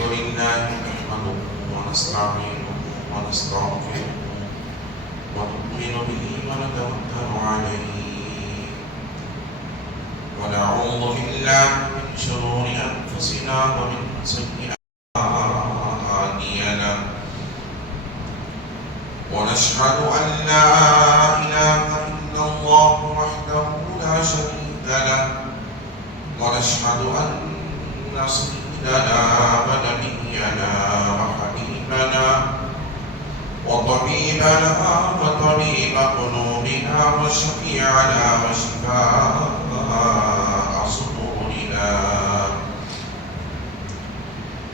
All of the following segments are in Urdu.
لله نحمده ونستعينه ونستغفره ونؤمن به ونتوكل عليه ونعوذ بالله من شرور أنفسنا ومن سيئات أعمالنا ونشهد أن لا إله إلا الله وحده لا شريك له ونشهد أن سيدنا ونبينا وحبيبنا وطبيبنا وطبيب قلوبنا وشفيعنا وشفاء صدورنا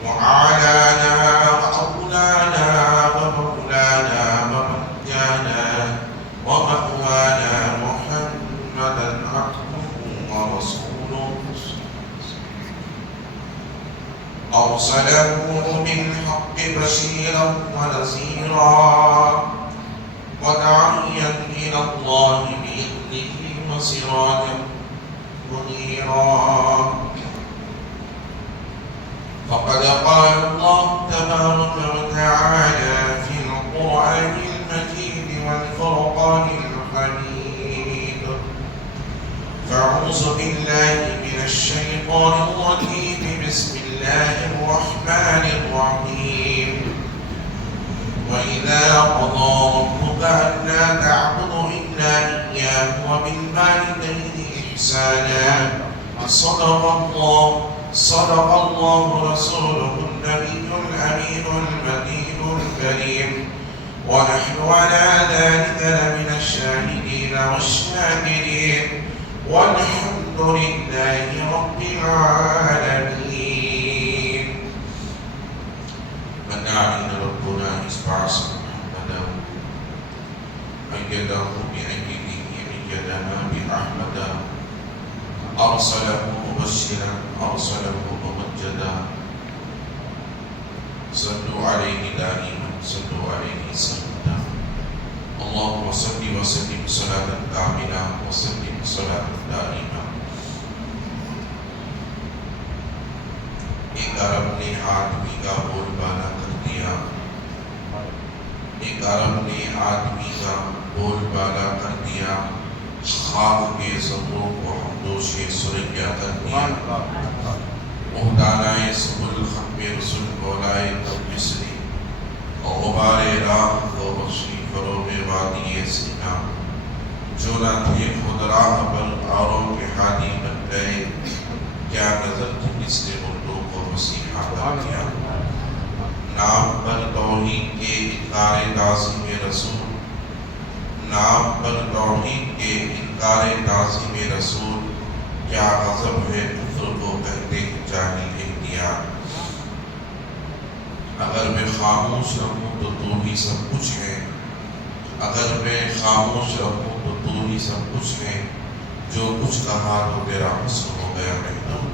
وأعلانا وأولانا ومولانا وملجانا ومأوانا محمدا عبده ورسوله أرسله بالحق بشيرا ونذيرا وداعيا إلى الله بإذنه وسراجا منيرا فقد قال الله تبارك وتعالى في القرآن المجيد والفرقان الحميد فأعوذ بالله من الشيطان الرجيم بسم الله الرحمن الرحيم وإذا قضى ربك ألا تعبدوا إلا إياه وبالوالدين إحسانا صدق الله رسوله النبي الأمين المتين الكريم ونحن على ذلك لمن الشاهدين والشاكرين والحمد لله رب العالمين. من دعنا ربنا إسباس محمدا أيده بأيده أيدنا بأحمد أرسله مبشرا أرسله ممجدا صلوا عليه دائما صلوا عليه سلما اللهم صل وسلم صلاة كاملة وسلم صلاة دائمة. ایک عرب نے آدمی کا بول بالا کر دیا ایک عرب نے آدمی کا بول بالا کر دیا خاک کے زمروں کو ہمدوش سریا کر دیا مہدانائے سبل ختم رسول بولائے تب مصری اور غبار راہ کو بخشی فروغ وادی سینا جو نہ تھے خود راہ پر آروں کے حادی بن گئے کیا نظر تھی اس نے مردوں کو مسیحا کر دیا نام پر توحید کے انکار تعظیم رسول نام پر توحید کے انکار تعظیم رسول کیا غضب ہے کفر کو کہتے جاہل اختیار اگر میں خاموش رہوں تو تو ہی سب کچھ ہے اگر میں خاموش رہوں تو تو ہی سب کچھ ہے جو کچھ کہا تو تیرا حسن ہو گیا محدود.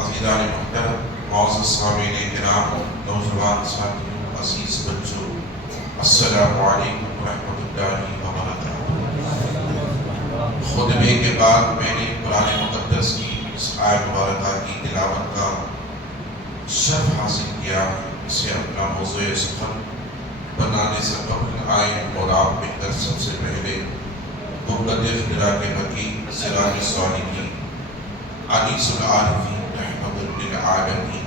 عزیزان محترم معزز سامعین کرام نوجوان ساتھیوں عزیز بچوں السلام علیکم ورحمۃ اللہ وبرکاتہ. خطبے کے بعد میں نے قرآن مقدس کی اس آیت مبارکہ کی تلاوت کا شرف حاصل کیا اسے اپنا موضوع سفر بنانے سے قبل آئے اور آپ میں کر سب سے پہلے بغداد اختراع کے مکی سراج الصالحین انیس العارفین رحمت للعالمین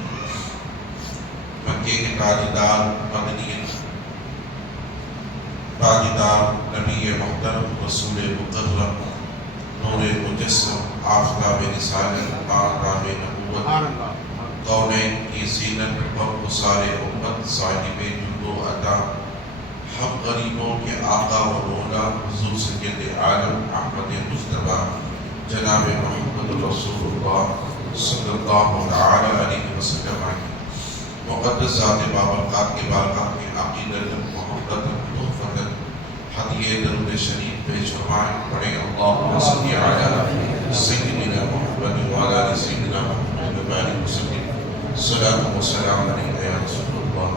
مکے کے تاجدار مدنی تاجدار نبی محترم رسول مکرم نور مجسم آفتاب رسالت آفتاب نبوت کونین کی زینت اور گسار امت صاحب جود و عطا ہم غریبوں کے آقا و مولا حضور سید عالم احمد مصطفیٰ جناب محمد رسول اللہ صلی اللہ علیہ وسلم مقدس ذات بابرکات کے بارگاہ میں عقیدت محبت تحفت ہدیہ درود شریف پیش فرمائیں پڑھیں اللہم صلی علی سیدنا محمد وعلی آل سیدنا محمد وبارک وسلم صلاۃ و سلام علیک یا رسول اللہ.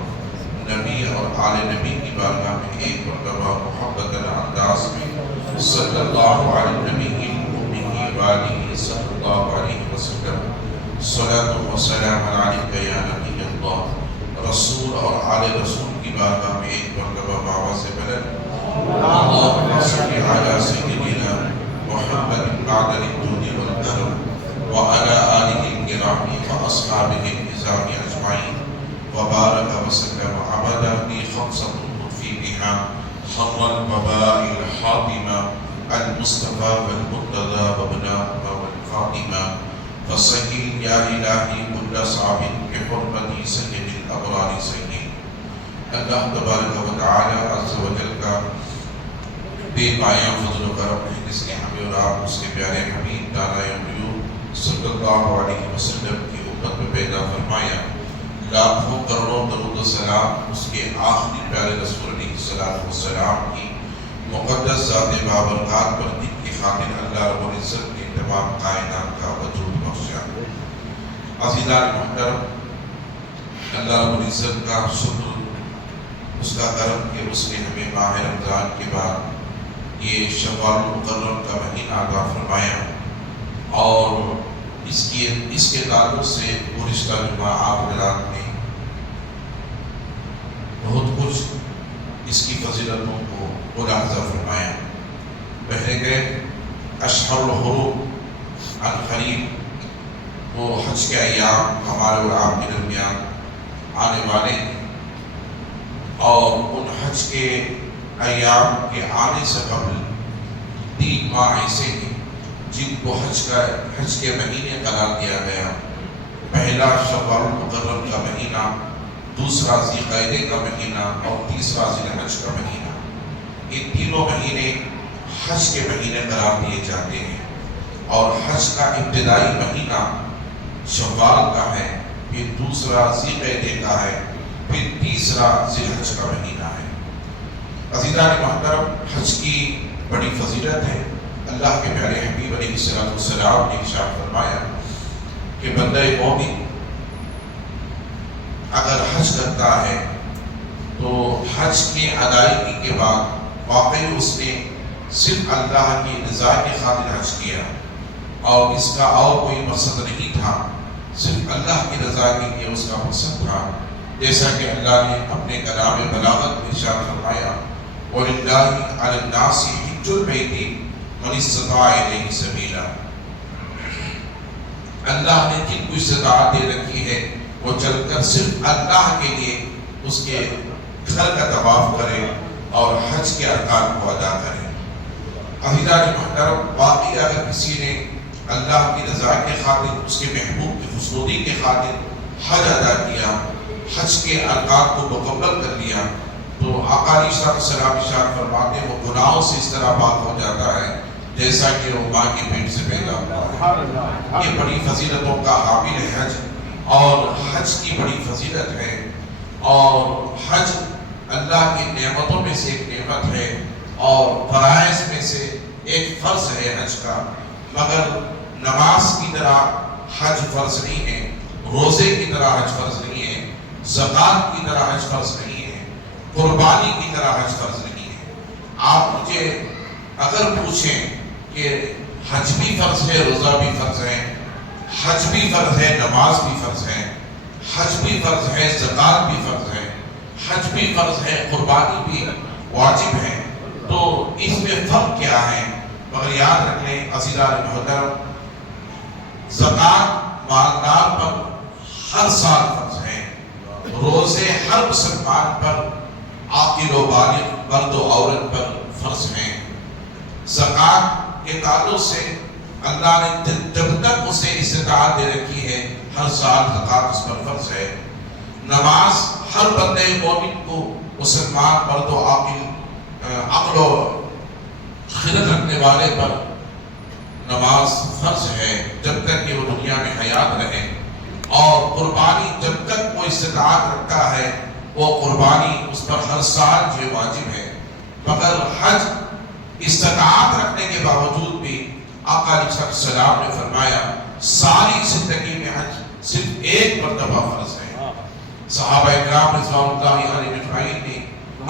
نبی اور آل نبی کی بارگاہ میں ایک مرتبہ محبت انداز میں صلی اللہ علیہ نبی وآلہ صلی اللہ علیہ وسلم صلاۃ و سلام علیک یا نبی اللہ، رسول اور آل رسول کی بارگاہ میں ایک مرتبہ بآواز بلند اللہم صلی علی سیدنا محمد معدن الجود والکرم وعلی آلہ الکرام واصحابہ الکرام اجمعین وبارک وسلم عبدا بی خمسۃ تطفی بہا حر الوباء الحاطمہ المصطفى والمرتضى وابناهما والفاطمة فسهل يا إلهي كل صعب بحرمة سيد الأبرار سيد اللہ تبارک و تعالی عز و جل کا بے پایاں فضل و کرم ہے جس نے ہمیں اور آپ اس کے پیارے حبیب دانائے غیوب صلی اللہ علیہ وسلم کی امت میں پیدا فرمایا۔ لاکھوں کروڑوں درود و سلام اس کے آخری پیارے رسول علیہ السلام کی مقدس ذات بابرکات پر جن کی خاطر اللہ رب العزت نے تمام کائنات کا وجود بخشا۔ عزیزان محترم، اللہ رب العزت کا شکر، اس کا کرم کہ اس نے ہمیں ماہ رمضان کے بعد یہ شوال المکرم کا مہینہ عطا فرمایا، اور اس کے تعلق سے گزشتہ جمعہ آپ حضرات نے بہت کچھ اس کی فضیلتوں کو ملاحظہ فرمایا۔ پہلے گئے اشہر الحروم عن قریب، وہ حج کے ایام ہمارے اور آپ کے درمیان آنے والے ہیں، اور ان حج کے ایام کے آنے سے قبل 3 ماہ ایسے ہیں جن کو حج کے مہینے قرار دیا گیا۔ پہلا شوال المکرم کا مہینہ، دوسرا ذی القعدہ کا مہینہ، اور تیسرا ذی الحج کا مہینہ۔ ان تینوں مہینے حج کے مہینے قرار دیے جاتے ہیں، اور حج کا ابتدائی مہینہ شوال کا ہے، پھر دوسرا ذی القعدہ کا ہے، پھر تیسرا ذی الحج کا مہینہ ہے۔ عزیزان محترم، حج کی بڑی فضیلت ہے۔ اللہ کے پیارے حبیب علیہ السلام نے ارشاد فرمایا کہ بندہ مومن اگر حج کرتا ہے تو حج کی ادائیگی کے بعد واقعی اس نے صرف اللہ کی رضا کی خاطر حج کیا، اور اس کا اور کوئی مقصد نہیں تھا، صرف اللہ کی رضا کے لیے اس کا مقصد تھا، جیسا کہ اللہ نے اپنے کلام بلاغت میں ارشاد فرمایا وَلِلَّهِ عَلَى النَّاسِ حِجُّ الْبَيْتِ مَنِ اسْتَطَاعَ إِلَيْهِ سَبِيلًا۔ اللہ نے جن کو استطاعت دے رکھی ہے وہ چل کر صرف اللہ کے لیے اس کے گھر کا طواف کرے اور حج کے ارکان کو ادا کرے۔ عزیزان محترم، باقی اگر کسی نے اللہ کی رضا کے خاطر، اس کے محبوب کی خوشنودی کے خاطر حج ادا کیا، حج کے ارکان کو مکمل کر لیا، تو آقا علیہ السلام ارشاد فرماتے ہیں وہ گناہوں سے اس طرح پاک ہو جاتا ہے جیسا کہ وہ ماں کے پیٹ سے پیدا ہوا ہے۔ یہ بڑی فضیلتوں کا حامل ہے حج، اور حج کی بڑی فضیلت ہے، اور حج اللہ کی نعمتوں میں سے ایک نعمت ہے، اور فرائض میں سے ایک فرض ہے حج کا، مگر نماز کی طرح حج فرض نہیں ہے، روزے کی طرح حج فرض نہیں ہے، زکوٰۃ کی طرح حج فرض نہیں ہے، قربانی کی طرح حج فرض نہیں ہے۔ آپ مجھے اگر پوچھیں کہ حج بھی فرض ہے، روزہ بھی فرض ہے، حج بھی فرض ہے، نماز بھی فرض ہے، حج بھی فرض ہے، زکوٰۃ بھی فرض ہے، حج بھی فرض ہے، قربانی بھی واجب ہے، تو اس میں فرق کیا ہے؟ مگر یاد رکھ لیں عزیزان محترم، زکوٰۃ مالدار پر ہر سال فرض ہے، روزے ہر مسلمان پر، عاقل و بالغ مرد و عورت پر فرض ہیں۔ زکوٰۃ کے تعلق سے اللہ نے جب تک اسے استطاعت دے رکھی ہے ہر سال زکوٰۃ اس پر فرض ہے۔ نماز ہر بندے مومن کو، مسلمان مرد و عقل و خرد رکھنے والے پر نماز فرض ہے جب تک کہ وہ دنیا میں حیات رہے، اور قربانی جب تک وہ استطاعت رکھتا ہے وہ قربانی اس پر ہر سال جو واجب ہے۔ مگر حج استطاعت رکھنے کے باوجود بھی آقا علیہ السلام نے فرمایا ساری زندگی میں حج صرف ایک مرتبہ فرض ہے۔ صحابہ اکرام رضوان اللہ علیہ اجمعین نے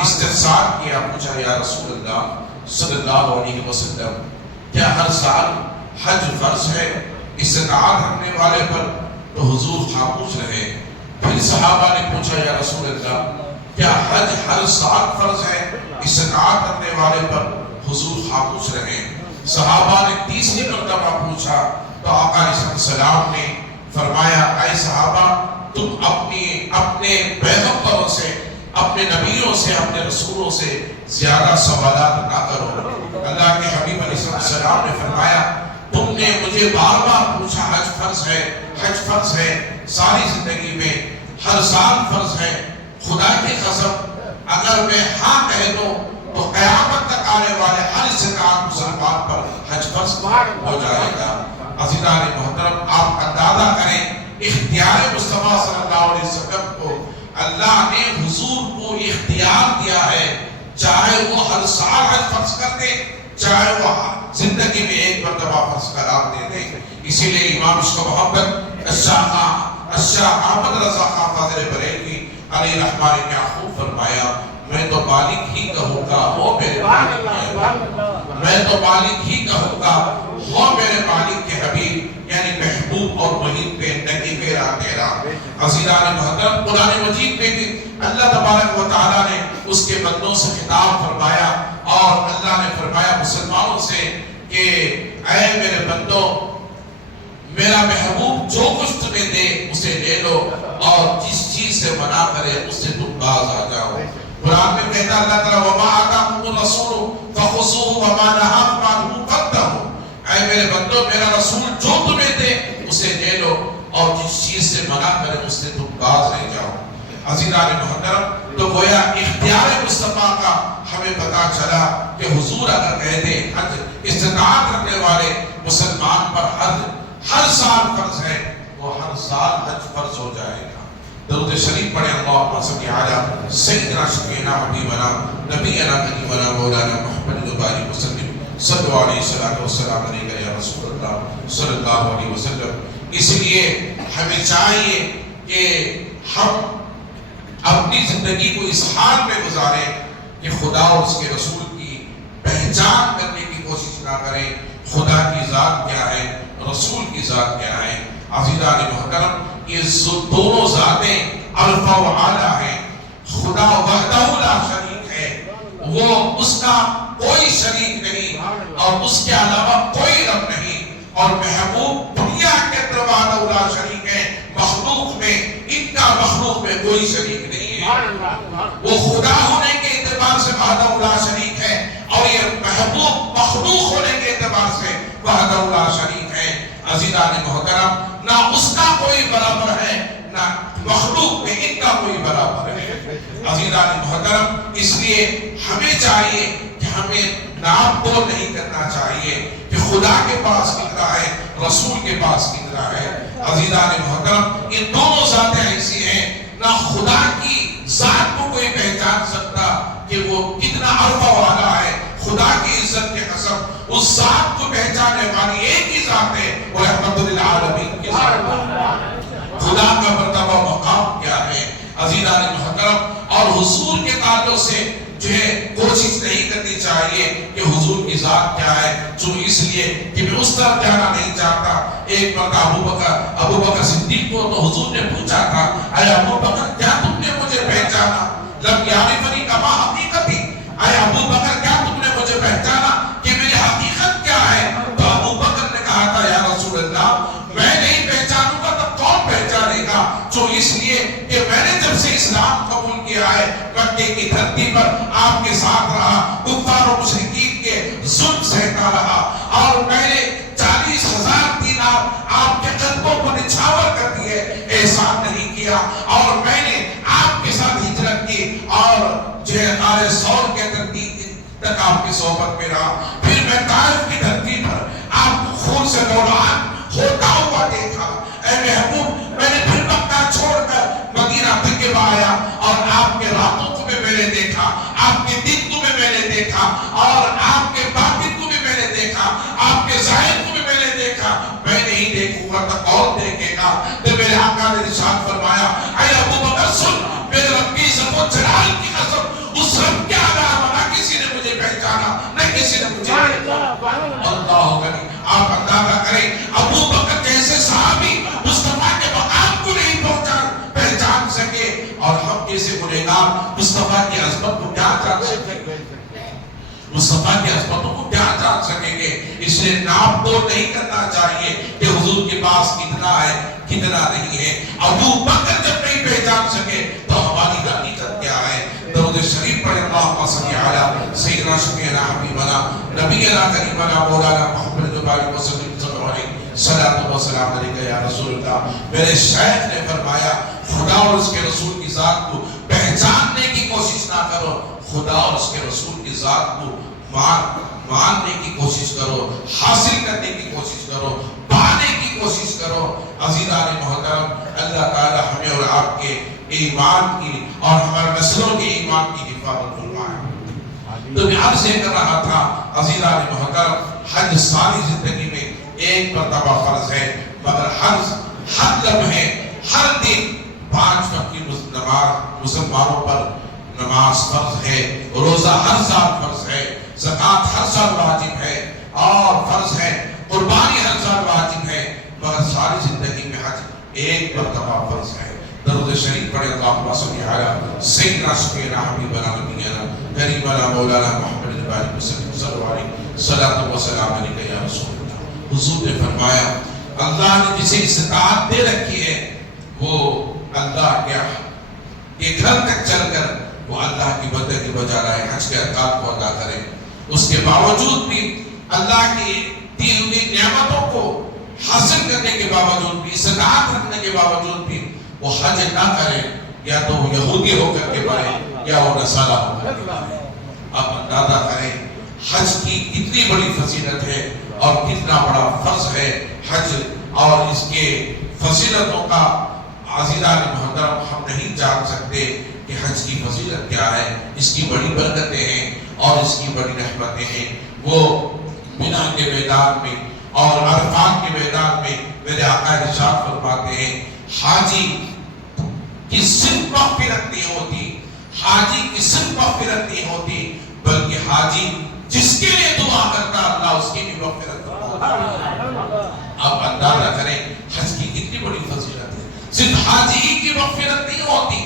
استفسار کیا، پوچھا یا رسول اللہ صلی اللہ علیہ وسلم کیا ہر سال حج فرض ہے استطاعت رکھنے والے پر؟ تو حضور خاموش رہے. پھر صحابہ نے پوچھا یا رسول اللہ کیا حج ہر سال فرض ہے استطاعت رکھنے والے پر؟ حضور خاموش رہے. صحابہ نے تیسری مرتبہ پوچھا تو آقا علیہ السلام نے فرمایا اے صحابہ تم اپنے پیغمبروں سے، اپنے نبیوں سے، اپنے رسولوں سے زیادہ سوالات نہ کرو. اللہ کے حبیب علیہ السلام نے فرمایا تم نے مجھے بار بار پوچھا حج فرض ہے، حج فرض ہے، ساری زندگی میں ہر سال فرض ہے. خدا کی قسم اگر میں ہاں کہہ دوں تو قیامت تک آنے والے ہر استطاعت مسلمان پر حج فرض ہو جائے گا. عزیزان محترم آپ اندازہ کریں اختیار مصطفیٰ صلی اللہ علیہ وسلم کو اللہ نے حضور کو اختیار دیا ہے، چاہے وہ ہر سال حج فرض کر دے، چاہے وہ زندگی میں ایک مرتبہ فرض قرار دے دے. اسی لیے امام عشق محمد الشاہ احمد رضا خان فاضل بریلوی علیہ رحمہ نے کیا خوب فرمایا میں تو مالک ہی کہوں گا ہو میرے مالک کے حبیب، میں تو مالک ہی کہوں گا ہو میرے مالک کے حبیب، یعنی محبوب اور محیط پہ نگی میرا تیرا. عزیزان محترم قرآن مجید میں بھی اللہ تبارک و تعالیٰ نے اس کے بندوں سے خطاب فرمایا اور اللہ نے فرمایا مسلمانوں سے کہ اے میرے بندوں میرا محبوب جو کچھ تمہیں دے اسے لے لو اور جس چیز سے منع کرے اس سے تم باز آ جاؤ. قرآن میں کہتا اللہ تعالیٰ وَمَا آتَاكُمُ الرَّسُولُ فَخُذُوهُ وَمَا نَهَاكُمْ عَنْهُ فَانْتَهُوا. اے میرے بندو میرا رسول جو تمہیں دے اسے لے لو اور جس چیز سے منع کرے اس سے تم باز رہ جاؤ. عزیزان محترم تو گویا اختیار مصطفیٰ کا ہمیں پتا چلا کہ حضور اگر کہہ دے حج استطاعت رکھنے والے مسلمان پر ہر سال فرض ہے وہ ہر سال حج فرض ہو جائے گا. درود شریف پڑھیں اللہم صلی علی سیدنا شفیعنا حبیبنا نبینا کریمنا مولانا محمد وبارک وسلم صلی اللہ علیہ وسلم یا رسول اللہ صلی اللہ علیہ وسلم. اس لیے ہمیں چاہیے کہ ہم اپنی زندگی کو اس حال میں گزاریں کہ خدا اور اس کے رسول کی پہچان کرنے کی کوشش نہ کریں. خدا کی ذات کیا ہے، رسول کی ذات کیا ہے. عزیزان محترم یہ دونوں ذاتیں الفا و اعلیٰ ہیں. خدا وحدہ لا شریک ہے، وہ اس کا کوئی شریک نہیں اور اس کے علاوہ کوئی رب نہیں. اور محبوب دنیا کے اندر وحدہ لا شریک ہے، مخلوق میں ان کا مخلوق میں کوئی شریک نہیں ہے. وہ خدا ہونے کے اعتبار سے وحدہ لا شریک ہے اور یہ محبوب مخلوق ہونے کے اعتبار سے وحدہ لا شریک ہے. عزیزان محترم نہ اس کا کوئی برابر ہے نہ مخلوق میں ان کا کوئی برابر ہے. عزیزان محترم اس لیے ہمیں چاہیے کہ ہمیں نام تو نہیں کرنا چاہیے کہ خدا کے پاس کتنا ہے، رسول کے پاس کتنا ہے. عزیزان محترم ان دونوں ذاتیں ایسی ہیں نہ خدا کی ذات کو کوئی پہچان سکتا کہ وہ کتنا عرفہ والا ہے. خدا کی عزت کے قسم اس ذات کو پہچانے والی ایک ہی ذات ہے وہ رحمت للعالمین کی ذات. خدا کا مرتبہ مقام کیا ہے عزیزان محترم. اور حضور کے تعلق سے جو ہے کوشش نہیں کرنی چاہیے کہ حضور کی ذات کیا ہے، جو اس لیے کہ میں اس طرف جانا نہیں چاہتا. ایک مرتبہ ابو بکر صدیق کو تو حضور نے پوچھا تھا اے ابو بکر کیا تم نے مجھے پہچانا؟ لم یعرفنی کما حقیقتی. اے ابو بکر کیا تم نے مجھے پہچانا کہ میری حقیقت کیا ہے؟ تو ابو بکر نے کہا تھا یا رسول اللہ میں نہیں پہچانوں گا تو کون پہچانے گا؟ جو اس لیے کہ میں نے جب سے اسلام قبول کیا ہے مکے کی دھرتی پر آپ کے ساتھ رہا، کفار و مشرکین کے ظلم سہتا رہا اور میں نے 40,000 دینار آپ کے قدموں کو نچھاور کر دیے، احسان نہیں کیا. اور میں نے آپ کے ساتھ ہجرت کی اور غار ثور کے تک آپ کی صحبت میں رہا. پھر میں طائف کی دھرتی پر آپ کو خون سے لوران ہوتا ہوا دیکھا. اے محبوب میں نے پھر مکہ چھوڑ کر مدینہ تک آیا اور آپ کے راتوں کو بھی میں نے دیکھا، آپ کے دن کو بھی میں نے دیکھا اور آپ کے باطن کو بھی میں نے دیکھا، آپ کے ظاہر کو بھی میں نے دیکھا. میں نہیں دیکھوں گا تو کون دیکھے گا؟ تو میرے آقا نے ارشاد فرمایا اے ابو بکر سن میرے رب کی عزت و جلال کی قسم اس رب کے علاوہ نہ کسی نے مجھے پہچانا نہ کسی نے مجھے اللہ غنی. آپ اندازہ کریں ابو بکر جیسے صحابی مصطفیٰ کے عظمت کو کیا جان سکیں گے؟ مصطفیٰ کی عظمتوں کو کیا جان سکیں گے؟ اس لیے ناپ تو نہیں کرنا چاہیے کہ حضور کے پاس کتنا ہے کتنا نہیں ہے۔ ابو بکر جب نہیں پہچان سکے تو ہماری حقیقت کیا ہے؟ درود شریف پڑھیں، اللہم صلی علی سیدنا شفیعنا حبیبنا نبینا کریمنا مولانا محمد وآلہ وسلم صلاۃ و سلام علیکہ یا رسول اللہ۔ میرے شیخ نے فرمایا خدا اور اس کے رسول کی ذات کو پہچاننے کی کوشش نہ کرو، خدا اور اس کے رسول کی ذات کو ماننے کی کوشش کرو، حاصل کرنے کی کوشش کرو، پانے کی کوشش کرو۔ عزیزان محترم، اللہ تعالی ہمیں اور آپ کے ایمان کی اور ہمارے نسلوں کے ایمان کی حفاظت فرمائے۔ تو میں عرض یہ کر رہا تھا عزیزان محترم، حج ساری زندگی میں ایک مرتبہ فرض ہے، مگر ہر لمحے ہر دن 5 وقت کی نماز مسلمانوں پر نماز فرض ہے، روزہ ہر سال فرض ہے، زکوٰۃ ہر سال واجب ہے، اور فرض ہے قربانی ہر سال واجب ہے، مگر ساری زندگی میں حج ایک مرتبہ فرض ہے۔ درود شریف پڑھیں، اللہم صلی علی سیدنا شفیعنا حبیبنا نبینا کریمنا مولانا محمد وآلہ وسلم صلاۃ و سلام علیکہ یا رسول اللہ۔ حضور نے فرمایا اللہ نے جسے استطاعت دے رکھی ہے وہ اللہ کے گھر تک چل کر وہ اللہ کی بندگی بجا رہا ہے، حج کے ارکان کو ادا کرے، اس کے باوجود بھی اللہ کی دی ہوئی نعمتوں کو حاصل کرنے کے باوجود بھی، استطاعت رکھنے کے باوجود بھی وہ حج نہ کرے، یا تو وہ یہودی ہو کر کے مرے یا وہ نصارہ ہو کر کے مرے۔ اب اندازہ کریں حج کی کتنی بڑی فضیلت ہے اور کتنا بڑا فرض ہے حج، اور اس کے فضیلتوں کا عزیزان محترم ہم نہیں جان سکتے کہ حج کی فضیلت کیا ہے، اس کی بڑی برکتیں ہیں اور اس کی بڑی رحمتیں ہیں۔ وہ منا کے میدان میں اور عرفات کے میدان میں میرے آقا ارشاد فرماتے ہیں حاجی کی صرف مغفرت نہیں ہوتی، حاجی کی صرف مغفرت نہیں ہوتی، بلکہ حاجی جس کے لیے دعا کرتا اللہ اس کی بھی مغفرت کرتا ہے۔ اب اندازہ کریں حج کی کتنی بڑی فضیلت ہے۔ صرف حاجی ہی کی مغفرت نہیں ہوتی،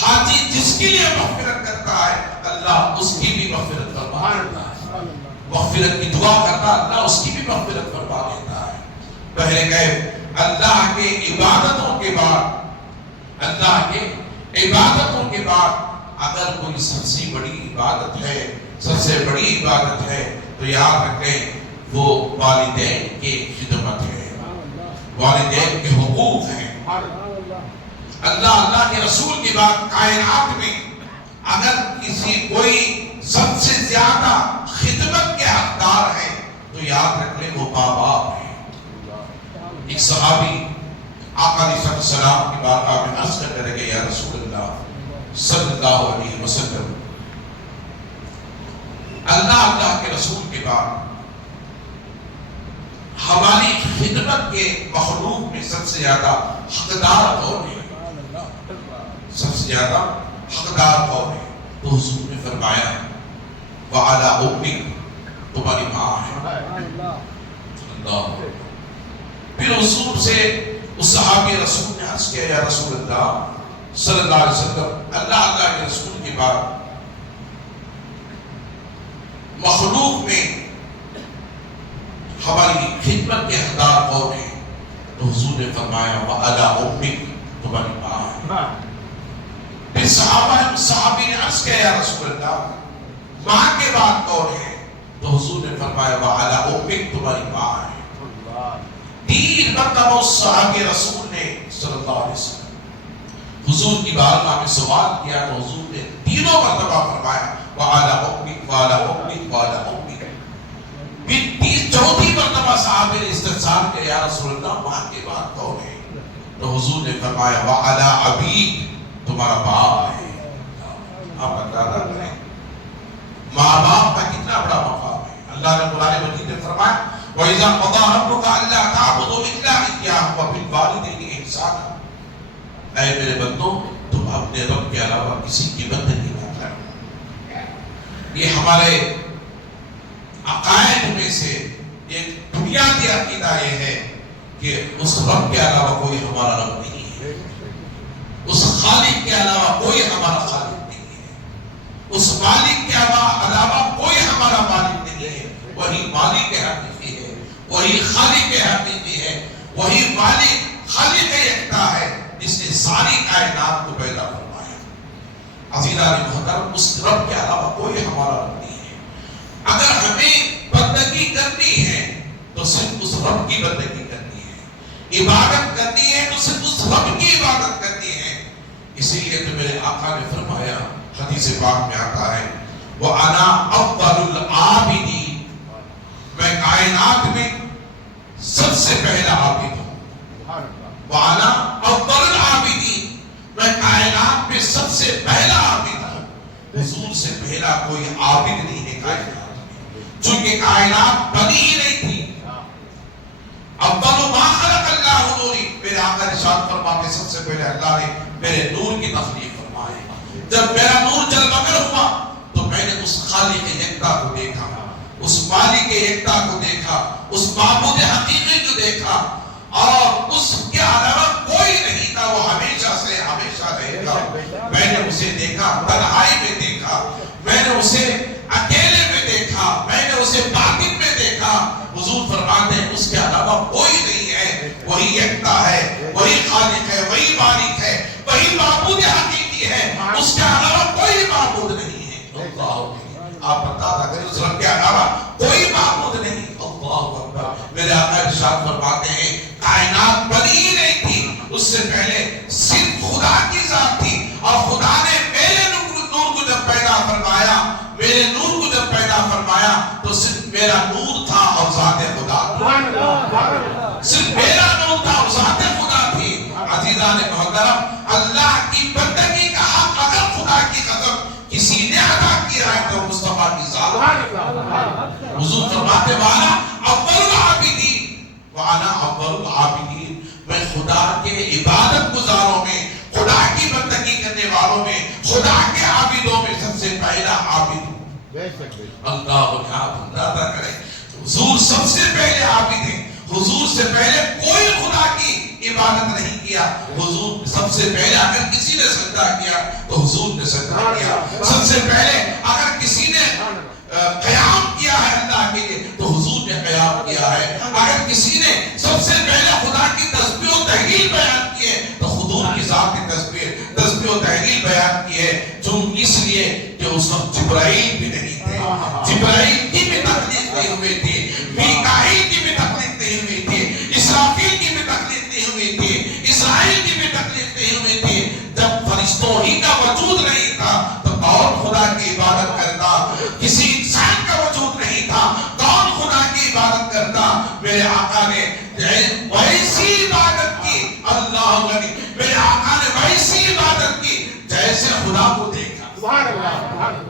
حاجی جس کے لیے مغفرت کرتا ہے اللہ اس کی بھی مغفرت فرما دیتا ہے، مغفرت کی دعا کرتا اللہ اس کی بھی مغفرت فرما دیتا ہے۔ پہلے کہ اللہ کے عبادتوں کے بعد اگر کوئی سب سے بڑی عبادت ہے، سب سے بڑی عبادت ہے تو یاد رکھیں وہ والدین کی خدمت ہے، والدین کے حقوق ہیں۔ اللہ کے رسول کی بات کائنات میں اگر کوئی سب سے زیادہ خدمت کے حقدار ہے تو یاد رکھ لیں وہ ماں باپ ہیں۔ ایک صحابی آقا علیہ السلام کی بارگاہ میں عرض کرنے لگے یا رسول اللہ صلی اللہ علیہ وسلم، اللہ کے رسول کے بعد ہماری خدمت کے مخلوق میں سب سے زیادہ حقدار کون ہے؟ سب سے زیادہ حقدار کون ہے؟ تو حضور نے فرمایا وَعَلَىٰ أُمِّكَ، تمہاری ماں ہے۔ اللہ پھر حضور سے اس صحابی رسول نے عرض کیا یا رسول اللہ صلی اللہ علیہ وسلم، اللہ کے رسول کے بعد مخلوق میں ہماری خدمت کے حقدار کون ہے؟ تو حضور نے فرمایا وَعَلَىٰ أُمِّكَ، تمہاری ماں ہے۔ پھر صحابی نے عرض کیا یا رسول اللہ ماں کے بعد کون ہے؟ تو حضور نے فرمایا وَعَلَىٰ أُمِّكَ، تمہاری ماں ہے۔ 3 مرتبہ اس صحابی رسول نے صلی اللہ علیہ وسلم حضور کی بارگاہ میں سوال کیا تو حضور نے 3 مرتبہ فرمایا وَعَلَىٰ أُمِّكَ وَعَلَىٰ أُمِّكَ وَعَلَىٰ أُمِّكَ۔ پھر 4تھی مرتبہ صحابی نے استفسار کیا یا رسول اللہ ماں کے بعد کون ہے؟ تو حضور نے فرمایا وَعَلَىٰ أَبِيكَ، تمہارا باپ ہے۔ آپ اندازہ کریں ماں باپ کا کتنا بڑا مقام ہے۔ اللہ نے قرآن مجید میں فرمایا وَإِذَا قَضَىٰ رَبُّكَ أَلَّا تَعْبُدُوا إِلَّا إِيَّاهُ وَبِالْوَالِدَيْنِ إِحْسَانًا، اے میرے بندوں تم اپنے رب کے علاوہ کسی کی بندگی نہ کرو۔ یہ ہمارے عقائد میں سے ایک بنیادی عقیدہ یہ ہے کہ اس رب کے علاوہ کوئی ہمارا رب نہیں ہے، اس خالق کے علاوہ کوئی ہمارا خالق نہیں ہے، اس وہی مالک حقیقی ہے، وہی خالق حقیقی ہے، وہی مالک خالق یکتا ہے جس نے ساری کائنات کو پیدا فرمایا۔ عزیزان محترم، اس رب کے علاوہ کوئی ہمارا رب نہیں ہے۔ اگر ہمیں بندگی کرنی ہے تو صرف اس رب کی بندگی کرنی ہے، عبادت کرنی ہے تو صرف اس رب کی عبادت کرنی ہے۔ اسی لیے تو میرے آقا نے فرمایا، حدیث پاک میں آتا ہے، وَأَنَا أَفْضَلُ الْعَابِدِينَ، میں کائنات میں سب سے پہلا عابد ہوں۔ وَأَنَا أَفْضَلُ الْعَابِدِينَ، میں کائنات میں سب سے پہلا عابد ہوں۔ حضور سے پہلا کوئی عابد نہیں ہے کائنات میں، چونکہ کائنات بنی ہی نہیں تھی۔ اول ما خلق اللہ نوری، میرے آقا ارشاد فرماتے سب سے پہلے اللہ نے میرے نور کی تخلیق فرمائی۔ جب میرا نور جلوگر ہوا تو میں نے اس خالق یکتا کو دیکھا، اس مالک یکتا کو دیکھا، اس معبود حقیقی کو دیکھا، اور اس کے علاوہ کوئی نہیں تھا، وہ ہمیشہ سے ہمیشہ رہے گا۔ میں نے اسے دیکھا، تنہائی میں دیکھا، میں نے اسے اکیلے میں دیکھا، میں نے اسے باطن میں دیکھا۔ حضور فرماتے ہیں اس کے علاوہ کوئی نہیں ہے، وہی یکتا ہے، وہی خالق ہے، وہی مالک ہے، وہی معبود حقیقی ہے، اس کے علاوہ کوئی معبود نہیں ہے۔ اللہ، آپ بتا تھا کہ اس رب کے علاوہ کوئی معبود نہیں۔ اللہ اکبر، میرے آقا ارشاد فرماتے ہیں کائنات بنی ہی نہیں تھی، اس سے پہلے صرف خدا کی ذات تھی، اور خدا نے میرے نور کو جب پیدا فرمایا، میرے نور کو جب پیدا فرمایا تو صرف میرا نور تھا اور ذات خدا تھی، صرف میرا نور تھا اور ذات خدا تھی۔ عزیزان محترم، اللہ کی بندگی کا حق اگر خدا کی قسم کسی نے ادا کیا ہے تو مصطفیٰ کی ذات۔ حضور فرماتے وانا اول العابدین، وانا اول العابدین، میں خدا کے عبادت گزاروں میں، خدا کی بندگی کرنے والوں میں، خدا کے عابدوں میں سب سے پہلا عابد ہوں۔ اللہ اندازہ کرے، حضور سب سے پہلے عابد ہیں۔ حضور سے پہلے کوئی خدا کی عبادت نہیں کیا۔ حضور سب سے پہلے اگر کسی نے سجدہ کیا تو حضور نے سجدہ کیا۔ سب سے پہلے اگر کسی نے قیام کیا ہے اللہ کے لیے تو حضور نے قیام کیا ہے۔ اگر کسی نے سب سے پہلے خدا کی تسبیح و تحلیل بیان کی ہے تو حضور کی ذات کی تسبیح و تحلیل بیان کی ہے، جو اس لیے کہ اس وقت جبرائیل بھی نہیں تھے، جبرائیل کی بھی تخلیق نہیں ہوئی تھی، میکائیل کی بھی تخلیق نہیں ہوئی تھی، اسرافیل کی بھی تخلیق نہیں ہوئی تھی، اسرائیل کی بھی تخلیق نہیں ہوئی تھی۔ جب فرشتوں ہی کا وجود نہیں تھا تو کون خدا کی عبادت کرتا؟ کسی انسان کا وجود نہیں تھا، کون خدا کی عبادت کرتا؟ میرے آقا نے ویسی عبادت کی، اللہ غنی، میرے آقا نے ویسی عبادت کی جیسے خدا کو دیکھا،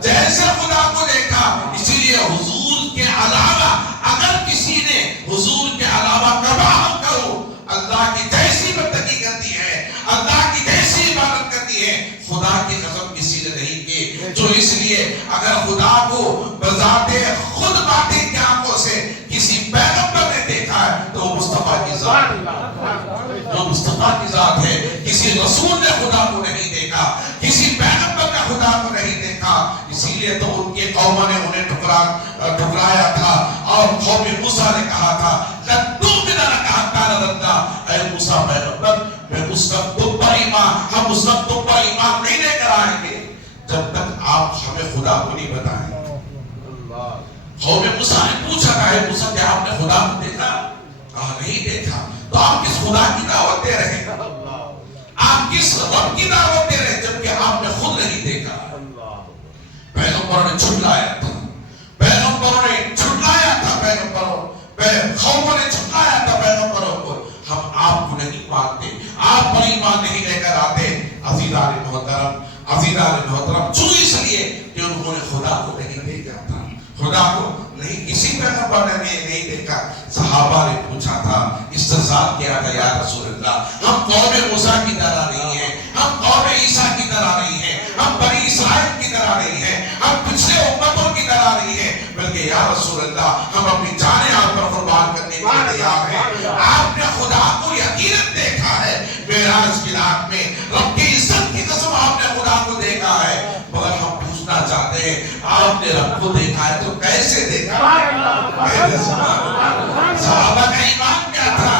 جیسے خدا کو دیکھا۔ اسی لیے حضور کے علاوہ اگر کسی نے حضور کے علاوہ کبا ہم کرو، اللہ کی جیسی بندگی کرتی ہے، اللہ کی جیسی عبادت کرتی ہے، خدا کی قسم کسی نے نہیں کی۔ جو اس لیے اگر خدا کو بذات خود باطن کی آنکھوں سے کسی پیغمبر نے دیکھا ہے تو وہ مصطفیٰ کی ذات ہے، جو مصطفیٰ کی ذات ہے۔ کسی رسول نے خدا کو نہیں دیکھا، کسی پیغمبر نے خدا کو نہیں دیکھا۔ اسی لیے تو ان کی قوموں نے انہیں ٹھکرایا تھا، اور قوم موسیٰ نے کہا تھا لَن تُؤْمِنَ لَكَ حَتَّىٰ نَرَاكَ، اے موسیٰ پیغمبر، میں اس وقت تم پر ایمان، ہم اس وقت تم پر ایمان نہیں لے کر آئیں گے جب تک آپ ہمیں خدا کو نہیں بتائیں۔ قوم موسیٰ نے پوچھا تھا، اے موسیٰ کیا آپ نے خدا کو دیکھا؟ کہا نہیں دیکھا۔ تو آپ کس خدا کی دعوت دے رہے ہیں؟ آپ کس رب کی دعوت دے رہے ہیں جبکہ آپ نے خود نہیں دیکھا؟ پیغمبروں نے جھٹلایا تھا، پیغمبروں نے جھٹلایا تھا، قوموں نے جھٹلایا تھا پیغمبروں کو۔ ہم آپ کو نہیں مانتے، آپ پر ایمان نہیں لے کر آتے۔ عزیزان محترم، جو اس لیے کہ انہوں نے خدا کو نہیں دیکھا تھا، خدا کو نہیں، کسی پیغمبر نے نہیں دیکھا۔ صحابہ نے پوچھا تھا، استفسار کیا تھا، یا رسول اللہ ہم قوم موسیٰ کی طرح نہیں ہیں، ہم قوم عیسیٰ کی طرح نہیں ہیں، ہم بنی اسرائیل کی طرح نہیں ہیں، ہم پچھلے امتوں کی طرح نہیں ہیں، بلکہ یا رسول اللہ ہم اپنی جانیں آپ پر قربان کرنے کے لیے تیار ہیں۔ آپ نے خدا کو یقیناً دیکھا ہے، معراج کی رات میں رب کی عزت کی قسم آپ نے خدا کو دیکھا ہے، مگر ہم پوچھنا چاہتے ہیں ہیں آپ نے رب کو دیکھا ہے تو کیسے دیکھا؟ صحابہ کا ایمان کیا تھا؟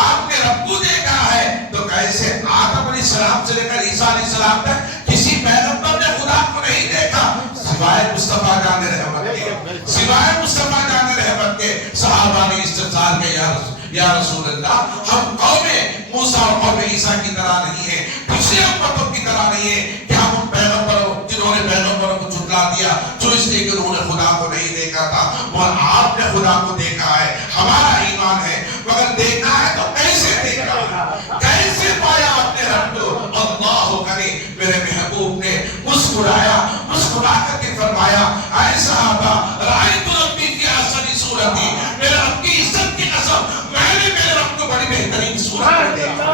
آپ نے رب کو دیکھا ہے تو کیسے؟ آدم علیہ السلام سے لے کر عیسیٰ علیہ السلام تک کسی پیغمبر نے خدا کو نہیں دیکھا سوائے مصطفیٰ جان رحمت کے، سوائے مصطفیٰ جان رحمت کے۔ صحابہ نے استفسار کیا یا رسول اللہ ہم قوم موسیٰ اور قوم عیسیٰ کی طرح نہیں ہیں، پچھلے امتوں کی طرح نہیں ہیں کہ ہم ان پیغمبروں جنہوں نے پیغمبروں کو جھٹلا دیا جو اس لیے کہ انہوں نے خدا کو نہیں دیکھا تھا، اور آپ نے خدا کو دیکھا ہے، ہمارا ایمان ہے، مگر دیکھا ہے تو کیسے دیکھا؟ کیسے پایا آپ نے رب کو؟ اللہ کریم میرے محبوب نے مسکرایا، مسکرا کر کے فرمایا اے صحابہ رأیت ربی فی احسن صورت، میرے رب کی عزت کی قسم میں نے میرے رب کو بڑی بہترین صورت میں دیکھا۔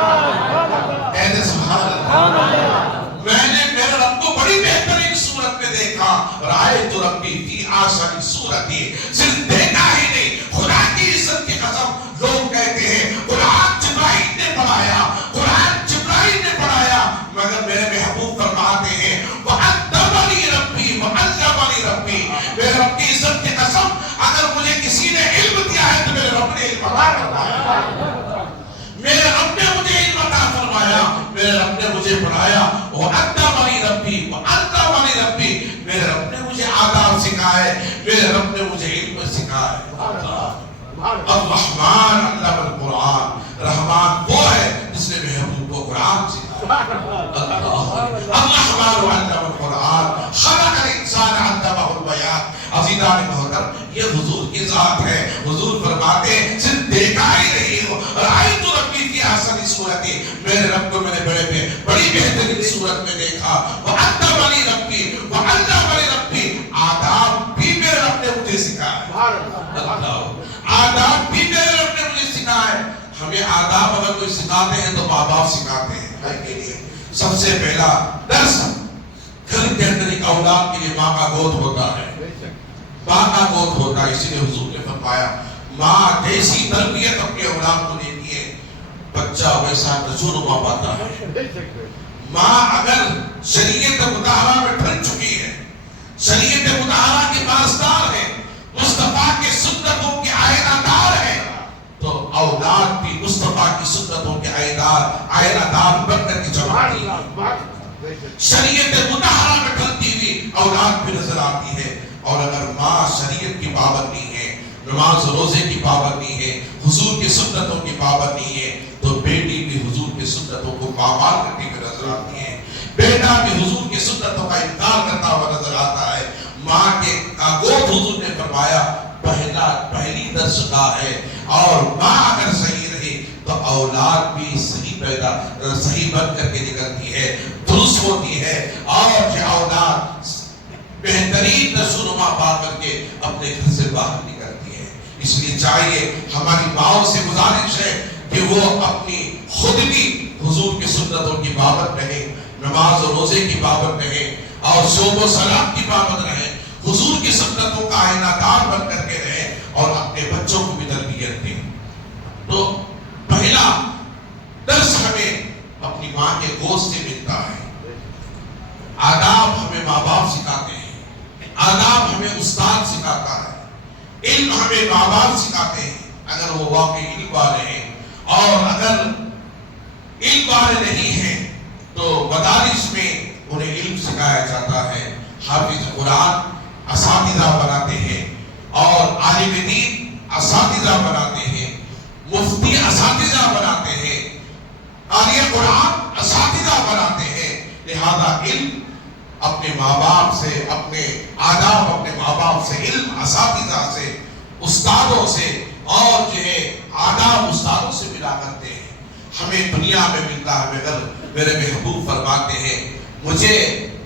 اے سبحان اللہ، میں نے میرے رب کو بڑی بہترین صورت میں دیکھا۔ رأیت ربی فی احسن صورت، صرف دیکھا ہی نہیں، خدا کی عزت کی قسم لوگ کہتے ہیں قرآن جبرائیل نے پڑھایا، قرآن جبرائیل نے پڑھایا، مگر میرے محبوب فرماتے ہیں وَعَدَّبَنِي رَبِّي وَعَلَّمَنِي رَبِّي، میرے رب کی عزت کی قسم اگر مجھے کسی نے علم دیا ہے تو میرے رب نے علم عطا فرمایا، میرے رب نے مجھے علم عطا فرمایا، میرے رب نے مجھے پڑھایا۔ وَعَدَّبَنِي رَبِّي وَعَلَّمَنِي رَبِّي، میرے رب نے مجھے آداب سکھائے، میرے رب نے مجھے علم سکھائے۔ الرحمن علم القرآن، رحمان وہ ہے جس نے محبوب کو قرآن سکھایا۔ الرحمن علم القرآن، خلق الانسان علمہ البیان۔ عزیزان محترم یہ حضور کی ذات ہے، حضور فرماتے ہیں صرف دیکھا ہی نہیں ہو، رأیت ربی فی احسن صورت، میرے رب کو میں نے بڑی بہترین صورت میں دیکھا۔ وَعَدَّبَنِي رَبِّي وَعَلَّمَنِي رَبِّي، آداب بھی میرے رب نے مجھے سکھائے، آداب بھی میرے رب نے مجھے سکھائے۔ ہمیں آداب اگر کوئی سکھاتے ہیں تو ماں باپ سکھاتے ہیں۔ سب سے پہلا درس گھر کے اندر ایک اولاد کے لیے ماں کا گود ہوتا ہے، ماں کا گود ہوتا ہے، اسی لیے حضور نے فرمایا ماں جیسی تربیت اپنے اولاد کو دیتی ہے بچہ ویسا نشوونما پاتا ہے۔ ماں اگر شریعت مطہرہ میں ڈھل چکی ہے، شریعت مطہرہ کی پاسدار ہے، مصطفیٰ کی سنتوں کے آئینہ دار ہے، تو اولاد بھی مصطفیٰ کی سنتوں کے آئینہ دار بن کر کے چمکتی ہے۔ شریعت مطہرہ میں ڈھلتی ہوئی اولاد بھی نظر آتی ہے۔ اور اگر ماں شریعت کی پابندی ہے، نماز روزے کی پابندی ہے، حضور کی سنتوں کی پابندی ہے، تو بیٹی بھی حضور کی سنتوں کو پامال کرتی ہوئی نظر آتی ہے، بیٹا بھی حضور کی سنتوں کا انکار کرتا ہوا نظر آتا ہے۔ ماں کے گود حضور نے فرمایا پہلی درسگاہ ہے، اور ماں اگر صحیح رہی تو اولاد بھی صحیح بن کر کے نکلتی ہے، درست ہوتی ہے، اور یہ اولاد بہترین نشوونما پا کر کے اپنے گھر سے باہر نکلتی ہے۔ اس لیے چاہیے ہماری ماؤں سے گزارش ہے کہ وہ اپنی خود بھی حضور کی سنتوں کی پابند رہے، نماز و روزے کی پابند رہے، اور صوم و صلات کی پابند رہے، حضور کی سنتوں کا آئینہ دار بن کر کے رہے، اور اپنے بچوں کو بھی تربیت دیں۔ تو پہلا درس ہمیں اپنی ماں کے گود سے ملتا ہے۔ آداب ہمیں ماں باپ سکھاتے ہیں، آداب ہمیں استاد سکھاتا ہے، علم ہمیں ماں باپ سکھاتے ہیں اگر وہ واقعی علم والے ہیں، اور اگر علم والے نہیں ہیں تو مدارس میں انہیں علم سکھایا جاتا ہے۔ حافظ قرآن اساتذہ بناتے ہیں، اور عالم دین اساتذہ بناتے ہیں، مفتی اساتذہ بناتے ہیں، قاری قرآن اساتذہ بناتے ہیں۔ لہذا علم اپنے ماں باپ سے، اپنے آداب اپنے ماں باپ سے، علم اساتذہ سے، استادوں سے، اور جو ہے آداب استادوں سے ملا کرتے ہیں۔ ہمیں دنیا میں ملتا ہے، مگر میرے محبوب فرماتے ہیں مجھے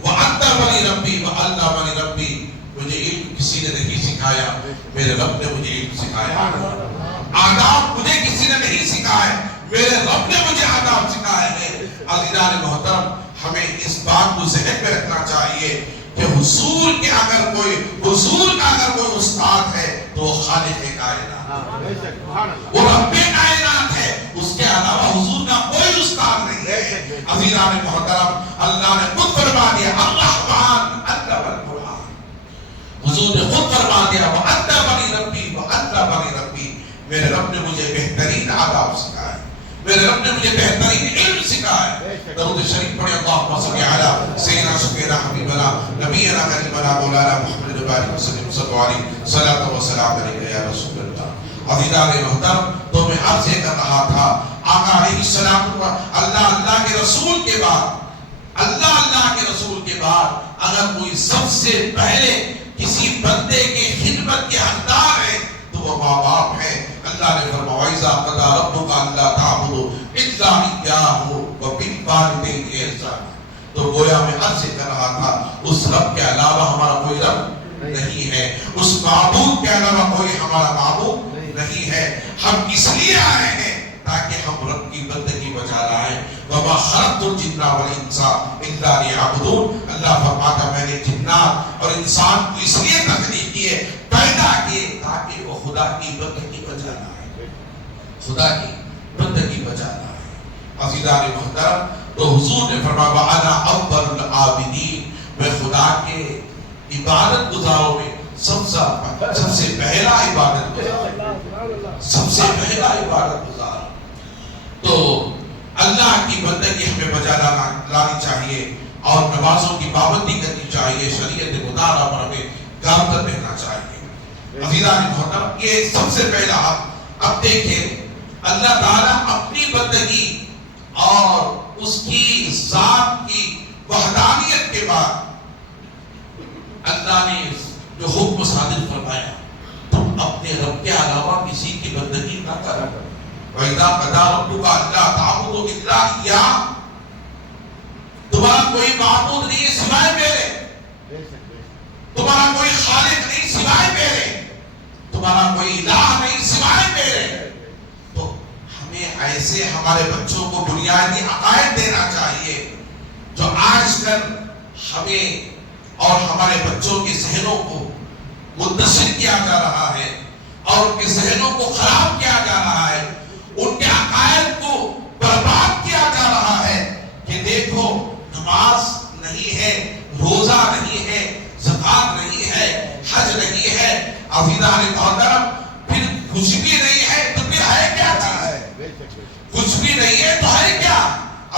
وَعَدَّبَنِي رَبِّي وَعَلَّمَنِي رَبِّي، مجھے علم کسی نے نہیں سکھایا، میرے رب نے مجھے علم سکھایا۔ آداب مجھے کسی نے نہیں سکھائے، میرے رب نے مجھے آداب سکھائے ہیں۔ عزیزان محترم ہمیں اس بات کو ذہن میں رکھنا چاہیے کہ حضور کا اگر کوئی استاد ہے تو وہ خالق کائنات، وہ رب کائنات ہے، اس کے علاوہ حضور کا کوئی استاد نہیں ہے۔ عزیزان محترم اللہ نے خود فرما دیا الرحمن علم القرآن، میرے رب نے مجھے بہترین آداب سکھائے، میرے رب نے مجھے بہترین علم سکھائے۔ درود شریف پڑھیں، اللہم صلی علی سیدنا شفیعنا حبیبنا نبینا کریمنا مولانا محمد بارک وسلم صلی علیہ صلاۃ و سلام علیک یا رسول اللہ۔ عزیزان محترم، تو میں عرض کر رہا تھا آقا علیہ السلام اللہ کے رسول کے بعد، اللہ کے رسول کے بعد اگر کوئی سب سے پہلے کسی بندے کے خدمت کے حقدار ہے تو وہ ماں باپ ہے۔ اللہ نے فرمایا وَإِذَا قَضَىٰ رَبُّكَ أَلَّا تَعْبُدُوا إِلَّا إِيَّاهُ وَبِالْوَالِدَيْنِ إِحْسَانًا۔ تو گویا میں عرض کر رہا تھا اس رب کے علاوہ ہمارا کوئی رب نہیں ہے، اس معبود کے علاوہ کوئی ہمارا معبود نہیں ہے۔ ہم اس لیے آئے ہیں تاکہ ہم رب کی بندگی بجا لائیں۔ وَمَا خَلَقْتُ الْجِنَّ وَالْإِنسَ إِلَّا لِيَعْبُدُونِ۔ اللہ فرماتا میں نے جنات اور انسان کو اس لیے تخلیق کیے، پیدا کیے تاکہ وہ خدا کی بندگی بجا لائیں، خدا کی بندگی بجا لائیں۔ عزیزان محترم، تو حضور نے فرمایا وَأَنَا أَوَّلُ الْعَابِدِينَ، میں خدا کے عبادت گزاروں میں سب سے پہلا عبادت گزار، سب سے پہلا عبادت گزار۔ تو اللہ کی بندگی ہمیں بجا لانی چاہیے اور نمازوں کی پابندی کرنی چاہیے، شریعت مطالعہ پر ہمیں گامزن رہنا چاہیے۔ عزیزان محترم، یہ سب سے پہلا حق۔ اب دیکھیں اللہ تعالیٰ اپنی بندگی اور اس کی ذات کی وحدانیت کے بعد اللہ نے جو حکم صادر فرمایا تم اپنے رب کے علاوہ کسی کی بندگی نہ کرو۔ وَإِذَا قَضَىٰ رَبُّكَ أَلَّا تَعْبُدُوا إِلَّا إِيَّاهُ، تمہارا کوئی معبود نہیں سوائے میرے، تمہارا کوئی خالق نہیں سوائے میرے، تمہارا کوئی الہ نہیں سوائے میرے۔ تو ہمیں ایسے ہمارے بچوں کو بنیادی عقائد دینا چاہیے جو آج کل ہمیں اور ہمارے بچوں کے ذہنوں کو منتشر کیا جا رہا ہے اور ان کے ذہنوں کو خراب کیا جا رہا ہے، ان کے عقائد کو برباد کیا جا رہا ہے کہ دیکھو نماز نہیں ہے، روزہ نہیں ہے، زکوٰۃ نہیں ہے، حج نہیں ہے۔ عزیزان محترم، پھر کچھ بھی نہیں ہے تو پھر ہے کیا چیز؟ کچھ بھی نہیں ہے تو ہے کیا؟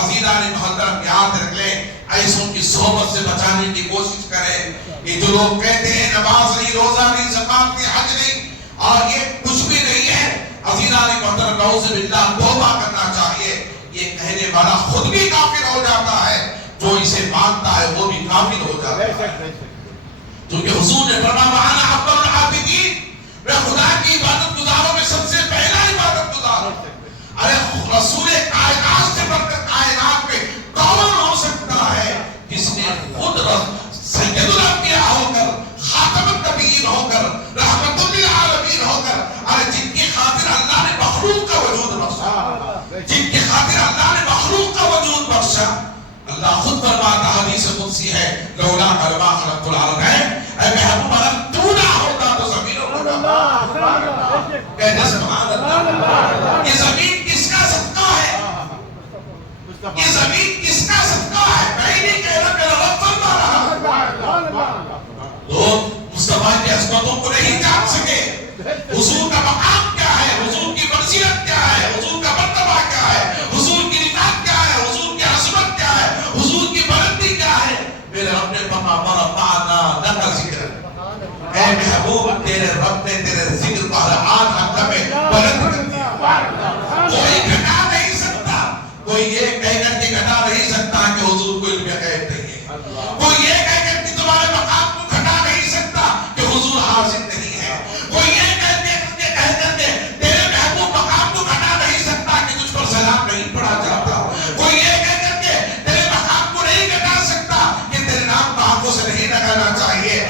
عزیزان محترم، یاد رکھ لیں، ایسوں کی صحبت سے بچانے کی کوشش کریں۔ یہ جو لوگ کہتے ہیں نماز نہیں، روزہ نہیں، زکوٰۃ نہیں، حج نہیں اور یہ کچھ بھی نہیں ہے، عزیزان محترم نعوذ باللہ توبہ کرنا چاہیے۔ یہ کہنے والا خود بھی کافر ہو جاتا ہے، جو اسے مانتا ہے وہ بھی کافر ہو جاتا ہے۔ کیونکہ حضور نے فرمایا وَأَنَا أَوَّلُ الْعَابِدِينَ، میں خدا کی عبادت گزاروں میں سب سے پہلا عبادت گزار ہوں۔ ارے رسول کائنات سے بڑھ کر کائنات میں کون ہو سکتا ہے جس نے خود سید الانبیاء ہو کر، خاتم النبیین ہو کر، رحمت للعالمین ہو کر، ارے جن کی خاطر اللہ نے مخلوق کا وجود بخشا، جن کی خاطر اللہ نے مخلوق کا وجود بخشا۔ اللہ خود فرماتا حدیث قدسی ہے لولا ما خلقت الارض، اے محبوب اگر تو نہ ہوتا تو زمین ہوتا۔ کہتے سبحان اللہ، یہ زمین کس کا صدقہ ہے؟ یہ زمین کس کا صدقہ ہے؟ میں ہی نہیں کہہ رہا، میرا رب فرما رہا۔ لوگ مصطفیٰ کی عظمتوں کو نہیں جان سکے، حضور کا مقام کیا ہے، حضور کی منزلت کیا ہے، حضور کا مرتبہ کیا ہے، حضور کی رفعت کیا ہے، حضور کی عظمت کیا ہے، حضور کی بلندی کیا ہے۔ میرے رب نے فرمایا ورفعنا لک ذکرک، اے محبوب تیرے رب نے تیرے ذکر کو آج حق میں بلند کر دیا۔ کوئی گھٹا نہیں سکتا، کوئی یہ کہہ کر کے گھٹا نہیں سکتا کہ حضور کو علم غیب نہیں ہے، کوئی یہ کہہ کر کے تمہارے مقام کو گھٹا نہیں سکتا کہ حضور حاضر نہیں ہے، کوئی یہ کہہ کر کے تیرے محبوب مقام کو گھٹا نہیں سکتا کہ تجھ پر سلام نہیں پڑھا جاتا، کوئی یہ کہہ کر کے تیرے مقام کو نہیں گھٹا سکتا کہ تیرے نام کو آنکھوں سے نہیں نکالنا چاہیے،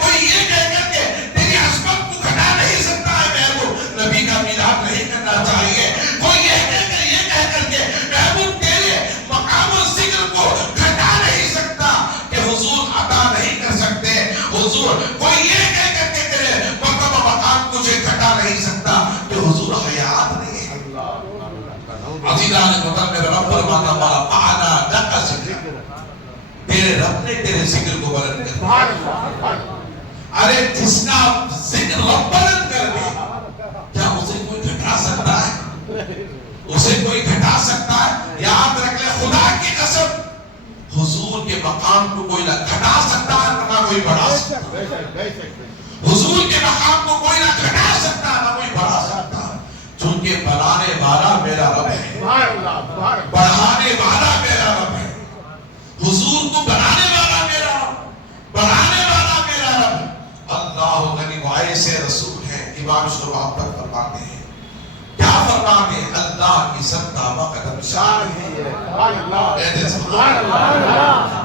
کوئی یہ کہہ کر کے تیری عظمت کو گھٹا نہیں سکتا ہے محبوب نبی کا میلاد نہیں کرنا چاہیے، کوئی یہ کہہ کر کے محبوب تیرے مقام و ذکر کو گھٹا نہیں سکتا کہ حضور عطا نہیں کر سکتے، حضور کوئی یہ کہہ کر کے تیرے مرتبہ مقام کو گھٹا نہیں سکتا کہ حضور حیات نہیں ہے۔ عزیزان محترم، میرے رب فرماتا ورفعنا لک ذکرک، تیرے رب نے تیرے ذکر کو بلند کر دیا۔ ارے جس کا ذکر رب بلند کر دے، کیا اسے کوئی مقام کو کوئی نہ گھٹا سکتا نہ کوئی بڑھا سکتا، حضور کے مقام کو کوئی نہ گھٹا سکتا نہ کوئی بڑھا سکتا، چونکہ بنانے والا میرا رب ہے، بڑھانے والا میرا رب ہے، حضور کو بنانے والا میرا رب، بڑھانے والا میرا رب اللہ غنی و ایسے رسول ہیں۔ امام شروع محبت فرماتے ہیں، کیا فرماتے ہیں؟ اللہ کی سبتا قدم شان ہے،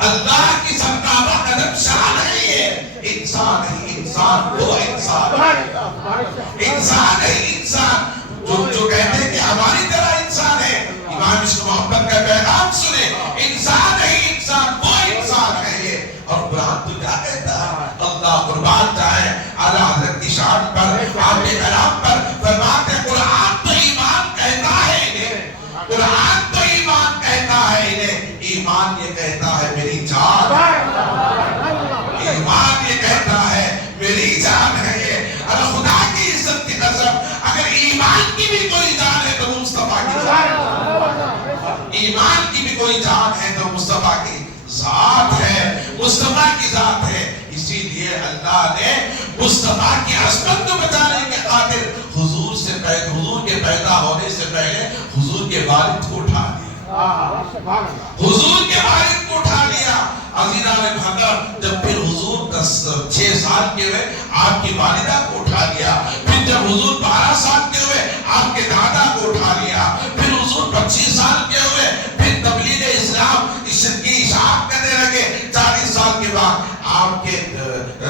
اللہ کی سبتا قدم شان ہے، یہ انسان ہے، انسان وہ انسان انسان ہے، انسان جو کہتے ہیں کہ ہماری طرح انسان ہے، امام شروع محبت کا پیغام سنے، انسان ہے، انسان وہ انسان ہے یہ۔ اور قرآن تو کیا کہتا ہے؟ اللہ قربان جائے اعلیٰ حضرت کی شان پر، آپ کے کلام پر، فرماتے ہیں قرآن تو ایمان کہتا ہے انہیں، قرآن تو ایمان کہتا ہے انہیں، ایمان یہ کہتا ہے میری جان، ایمان یہ کہتا ہے میری جان ہے یہ۔ اگر خدا کی عزت کی قسم، اگر ایمان کی بھی کوئی جان ہے تو مصطفیٰ کی جان ہے، ایمان کی بھی کوئی جان ہے تو مصطفیٰ کی ذات ہے، مصطفیٰ کی ذات ہے۔ اسی لیے اللہ نے مصطفیٰ کی عصمت کو بچانے کے خاطر حضور کے پیدا ہونے سے پہلے حضور کے والد کو اٹھا لیا، حضور کے والد کو اٹھا لیا۔ عزیزان محترم، جب پھر حضور 6 سال کے ہوئے آپ کی والدہ کو اٹھا لیا، پھر جب حضور 12 سال کے ہوئے آپ کے دادا کو اٹھا لیا، پھر حضور 25 سال کے ہوئے پھر تبلیغ اسلام کی اشاعت کرنے لگے، 40 سال کے بعد آپ کے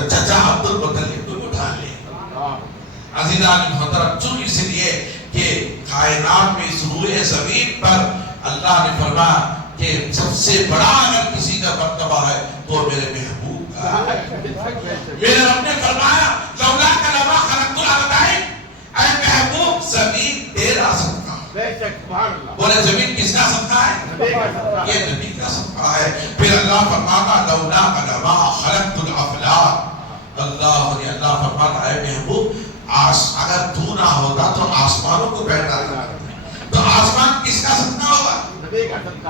چچا عبد المطلب کو اٹھا لیا۔ عزیزان محترم، چون اس لیے کہ کائنات میں اس روئے زمین پر اللہ نے فرمایا کہ سب سے بڑا اگر کسی کا مرتبہ ہے تو میرے محبوب کا ہے۔ میرے رب نے فرمایا لولا لما خلقت الارض، اے محبوب زمین تیرا صدقہ، بولے زمین کس کا صدقہ ہے؟ یہ نبی کا صدقہ ہے۔ پھر اللہ فرماتا لولا لما خلقت الافلاک، اللہ فرماتا ہے محبوب اگر تو نہ ہوتا تو آسمانوں کو پیدا نہ کرتا، تو آسمان کس کا صدقہ ہوگا؟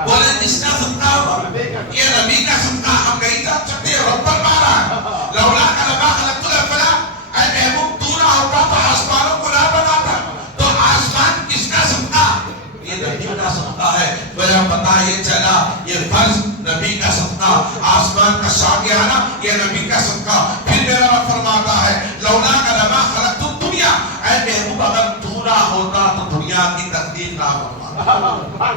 بولے جس کا صدقہ ہوگا، یہ نبی کا صدقہ۔ ہم نہیں جان سکتے، رب فرمانا ہے لولا لما خلقت الافلاک، اے محبوب تو نہ ہوتا تو آسمانوں کو نہ بناتا، تو آسمان کس کا صدقہ؟ یہ نبی کا صدقہ ہے۔ مجھے پتا یہ چلا یہ فرض نبی کا صدقہ، آسمان کا شاگیانہ یہ نبی کا صدقہ۔ پھر میرا رب فرماتا ہے لولا لما خلقت الدنیا، اے محبوب اگر تو نہ ہوتا تو دنیا کی تقدیر نہ ہوتا،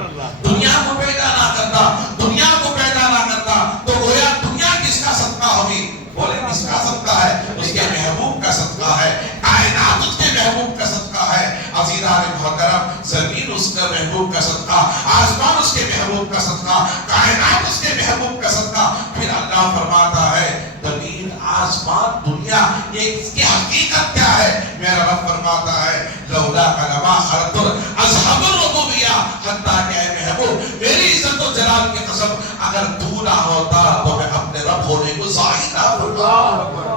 دنیا کو پیدا نہ کرتا، دنیا کو پیدا نہ کرتا، تو گویا دنیا کس کا صدقہ ہوگی؟ بولے کس کا صدقہ ہے؟ اس کے محبوب کا صدقہ ہے، کائنات اس کے محبوب کا صدقہ ہے۔ عزیزان محترم، زمین اس کا محبوب کا صدقہ، آسمان اس کے محبوب کا صدقہ، کائنات اس کے محبوب کا صدقہ۔ پھر اللہ فرماتا ہے زمین آسمان دنیا یہ اس کی حقیقت کیا ہے؟ میرا رب فرماتا ہے لولا لما خلقت اصحاب الربوبیہ، حتیٰ کہ اے محبوب میری عزت و جلال کی قسم اگر تو نہ ہوتا تو میں اپنے رب ہونے کو ظاہر نہ ہوتا۔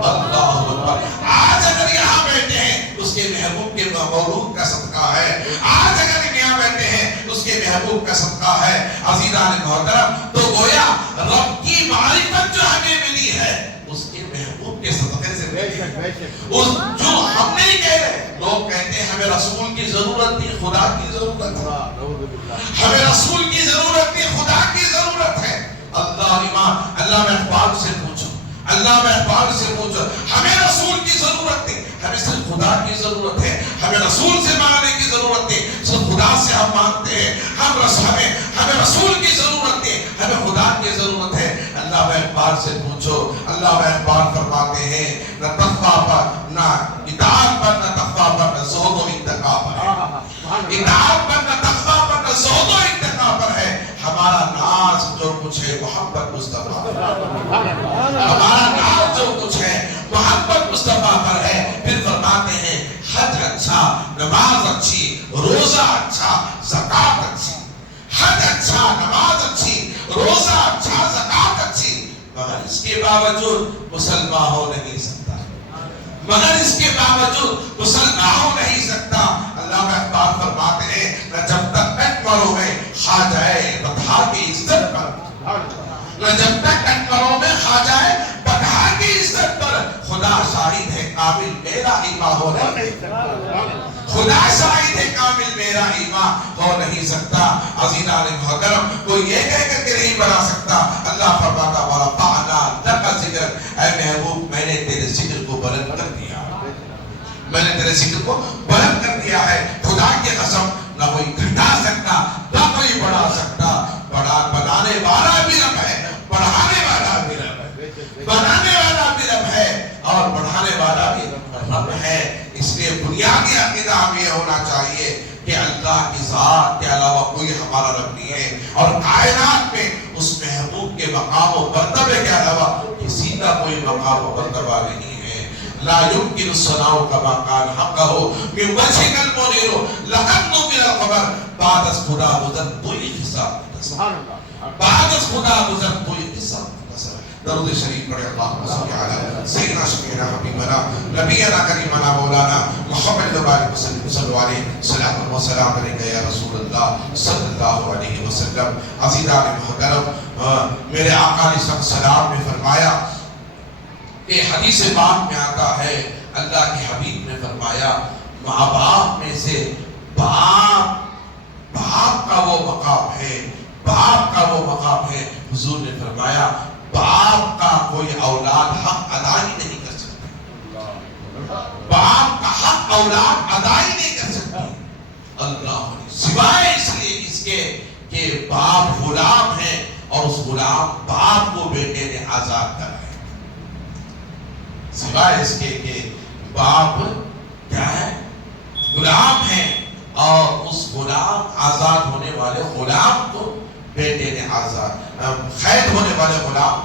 اللہ اکبر۔ آج اگر یہاں بیٹھے ہیں اس کے محبوب کے مولود کا صدقہ ہے، آج اگر یہاں بیٹھے ہیں اس کے محبوب کا صدقہ ہے۔ عزیزان محترم، تو گویا رب کی معرفت جو ہمیں ملی ہے اس کے محبوب کے صدقے سے ملی ہے۔ جو ہم نہیں کہہ رہے، لوگ کہتے ہیں ہمیں رسول کی ضرورت نہیں، خدا کی ضرورت ہے، ہمیں رسول کی ضرورت نہیں، خدا کی ضرورت ہے۔ اللہ میں اقبال سے پوچھو، اللہ میں اقبال سے پوچھو، ہمیں رسول کی ضرورت نہیں، ہمیں صرف خدا کی ضرورت ہے۔ ہمیں رسول سے مانگنے کی ضرورت نہیں، صرف خدا سے ہم مانگتے ہیں۔ ہمیں رسول کی ضرورت نہیں، ہمیں خدا کی ضرورت ہے۔ اللہ میں اقبال سے پوچھو، اللہ میں اقبال فرماتے ہیں نہ تقویٰ پر نہ اطاعت پر، نہ تقویٰ پر نہ زہد و اتقا پر ہے، اطاعت پر نہ تقویٰ پر نہ زہد و اتقا پر ہے۔ ہمارا ناز جو کچھ ہے محمد مصطفیٰ پر، ہمارا ناز جو کچھ ہے محمد مصطفیٰ پر ہے۔ پھر فرماتے ہیں حج اچھا، نماز اچھی، روزہ اچھا، زکوٰۃ اچھی، حج اچھا، نماز اچھی، روزہ اچھا، زکوٰۃ اچھی، مگر اس کے باوجود مسلمان ہو نہیں سکتا، مگر اس کے باوجود مسلمان ہو نہیں سکتا۔ اللہ میں اقبال فرماتے ہیں نہ جب تک کنوروں میں خواجہ بطحا کی عزت پر، نہ جب تک کامل میرا ایمان ہو نہیں سکتا، خدا شاہد کامل میرا ایمان ہو نہیں سکتا۔ عزیزان محترم، کوئی یہ کہہ کر کے نہیں بنا سکتا۔ اللہ فرماتا ورفعنا لک ذکرک، اے محبوب میں نے تیرے ذکر کو بلند کر دیا، میں نے تیرے ذکر کو بلند کر دیا ہے۔ خدا کی قسم، نہ کوئی گھٹا سکتا نہ کوئی بڑھا سکتا۔ بنانے والا بھی رب ہے، بڑھانے والا بھی رب ہے، بنانے والا بھی رب ہے اور بڑھانے والا بھی رب ہے۔ اس لیے بنیادی عقیدہ ہمیں یہ ہونا چاہیے کہ اللہ کی ذات کے علاوہ کوئی ہمارا رب نہیں ہے، اور کائنات میں اس محبوب کے مقام و مرتبے کے علاوہ کسی کا کوئی مقام و مرتبہ نہیں ہے۔ لا يمكن الصناع كما كان حقه من وجهك المنير لقد نمر القمر بعد از خدا گزر کوئی حساب بعد از خدا گزر کوئی حساب۔ درود شریف پڑھے، اللہم صلی علی سیدنا شفیعنا حبیبنا نبینا کریمنا مولانا محمد وبارک وسلم، صلی اللہ علیہ وسلم و سلام علیکہ یا رسول اللہ صلی اللہ علیہ وسلم۔ عزیزان محترم، میرے آقا علیہ السلام نے فرمایا کہ حدیث پاک میں آتا ہے، اللہ کے حبیب نے فرمایا ماں باپ میں سے باپ کا وہ مقام ہے، باپ کا وہ مقام ہے۔ حضور نے فرمایا باپ کا کوئی اولاد حق ادا ہی نہیں کر سکتا، باپ کا حق اولاد ادا ہی نہیں کر سکتی، اللہ سوائے اس لیے اس کے کہ باپ غلام ہے اور اس غلام باپ کو بیٹے نے آزاد کرا ہے، سوائے اس کے کہ باپ کیا ہے، غلام ہے اور اس غلام آزاد ہونے والے غلام کو بیٹے نے آزاد، قید ہونے والے غلام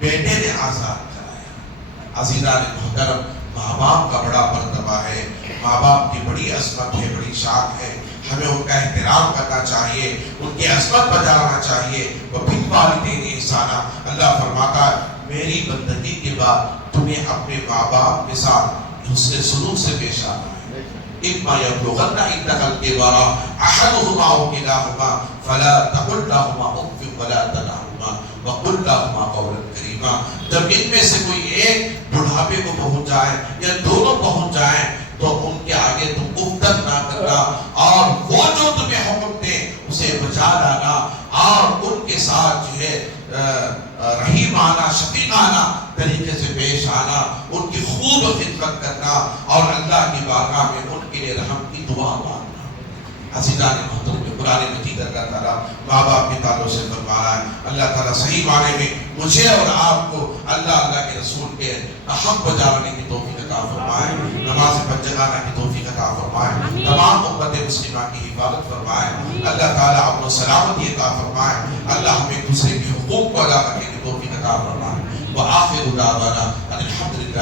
بیٹے نے آزاد کرایا۔ عزیزان محترم، ماں باپ کا بڑا مرتبہ ہے، ماں باپ کی بڑی عظمت ہے، بڑی شان ہے، ہمیں ان کا احترام کرنا چاہیے، ان کی عظمت بجانا چاہیے۔ وبالوالدین احسانا، اللہ فرماتا ہے میری بندگی کے بعد تمہیں اپنے ماں باپ کے ساتھ حسن سلوک سے پیش آنا ہے۔ اما یبلغن عندک الکبر احدہما او کلاہما فلا تقل لہما اف ولا تنہرہما وقل لہما قولا کریما۔ جب ان میں سے کوئی ایک بڑھاپے کو پہنچ جائے یا دونوں پہنچ جائیں تو ان کے آگے تم اف تک نہ کرنا، اور وہ جو تمہیں حکم دیں اسے بچا لانا، اور ان کے ساتھ جو ہے رحیمانہ شفیقانہ طریقے سے پیش آنا، ان کی خوب خدمت کرنا اور اللہ کی بارگاہ میں ان کے لیے رحم کی دعا مانگنا۔ عزیزان محترم، قرآن مجید اللہ تعالیٰ ماں باپ کے تعلق سے فرما رہا ہے، اللہ تعالیٰ صحیح معنی میں مجھے اور آپ کو اللہ کے رسول کے حق بجانے کی توفیق عطا فرمائے، نماز پنجگانہ کی توفیق عطا فرمائے، تمام امت مسلمہ کی حفاظت فرمائے، اللہ تعالیٰ امن و سلامتی عطا فرمائے، اللہ ہمیں دوسرے کے حقوق کو ادا کرنے کی توفیق عطا فرمائے۔ وآخر دعوانا ان الحمد للہ